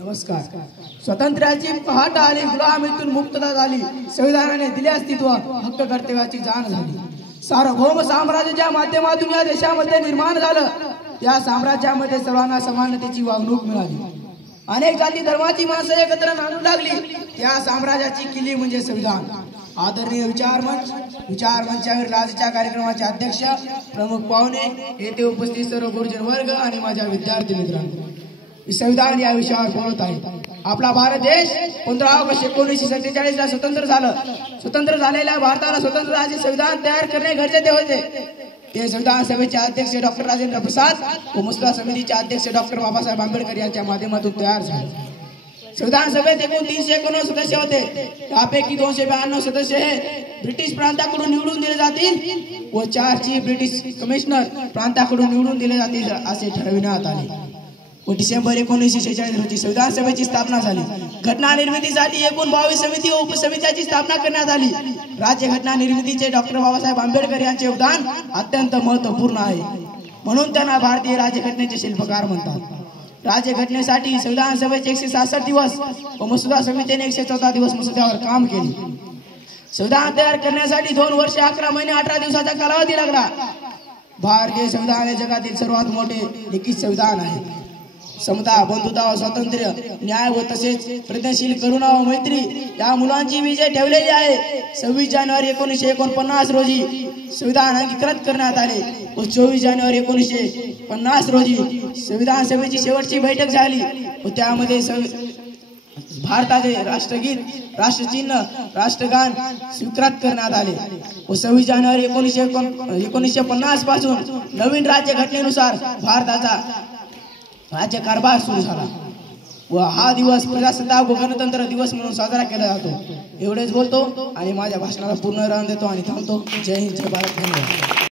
नमस्कार. स्वातंत्र्याची पहाट आली, गुलामीतून मुक्तता झाली, संविधानाने दिले अस्तित्व, हक्क कर्तव्याची जाण झाली. सार्वभौम साम्राज्याच्या माध्यमातून या देशामध्ये निर्माण झालं. या साम्राज्यामध्ये सर्वांना समानतेची वागणूक मिळाली. अनेक जाती धर्माची माणसं एकत्र नांदू लागली. या साम्राज्याची किल्ली म्हणजे संविधान. आदरणीय विचार मंचावर आजच्या कार्यक्रमाचे अध्यक्ष, प्रमुख पाहुणे, येथे उपस्थित सर्व गुरुजन वर्ग आणि माझ्या विद्यार्थी मित्रांनो, संविधान या विषयावर बोलत आहे. आपला भारत देश 15 ऑगस्ट 1947 ला स्वतंत्र झालं. स्वतंत्र झालेल्या भारताला स्वतंत्र राज्य संविधान तयार करणे गरजेचे होते. ते संविधान सभेचे अध्यक्ष डॉक्टर राजेंद्र प्रसाद व मसुदा समितीचे अध्यक्ष डॉक्टर बाबासाहेब आंबेडकर यांच्या माध्यमातून तयार झाले. संविधान सभेत एकूण 389 सदस्य होते. त्यापैकी 292 सदस्य हे ब्रिटिश प्रांताकडून निवडून दिले जातील व 4 चीफ ब्रिटिश कमिशनर प्रांताकडून निवडून दिले जातील असे ठरविण्यात आले. व डिसेंबर 1946 रोजी संविधान सभेची स्थापना झाली. घटना निर्मितीसाठी एकूण 22 समिती व उपसमित्याची स्थापना करण्यात आली. राज्य घटना निर्मितीचे डॉक्टर बाबासाहेब आंबेडकर यांचे योगदान अत्यंत महत्वपूर्ण आहे, म्हणून त्यांना भारतीय राज्यघटनेचे शिल्पकार म्हणतात. राज्यघटनेसाठी संविधान सभेचे 166 दिवस व मसुदा समितीने 114 दिवस मसुद्यावर काम केले. संविधान तयार करण्यासाठी 2 वर्ष 11 महिने 18 दिवसाचा कालावधी लागला. भारतीय संविधान हे जगातील सर्वात मोठे लिखित संविधान आहे. समता, बंधुता, स्वातंत्र्य, न्याय व तसेच प्रयत्नशील करुणा व मैत्री या मुलांची विजय ठेवलेली आहे. 26 जानेवारी 1949 रोजी संविधान अंगीकृत करण्यात आले व 24 जानेवारी 1950 रोजी संविधान सभेची शेवटची बैठक झाली व त्यामध्ये भारताचे राष्ट्रगीत, राष्ट्रचिन्ह, राष्ट्रगान स्वीकृत करण्यात आले व 26 जानेवारी 1950 पासून नवीन राज्यघटनेनुसार भारताचा राज्यकारभार सुरू झाला व हा दिवस प्रजासत्ताक व गणतंत्र दिवस म्हणून साजरा केला जातो. एवढेच बोलतो आणि माझ्या भाषणाला पूर्ण विराम देतो आणि थांबतो. जय हिंद, जय भारत, धन्यवाद.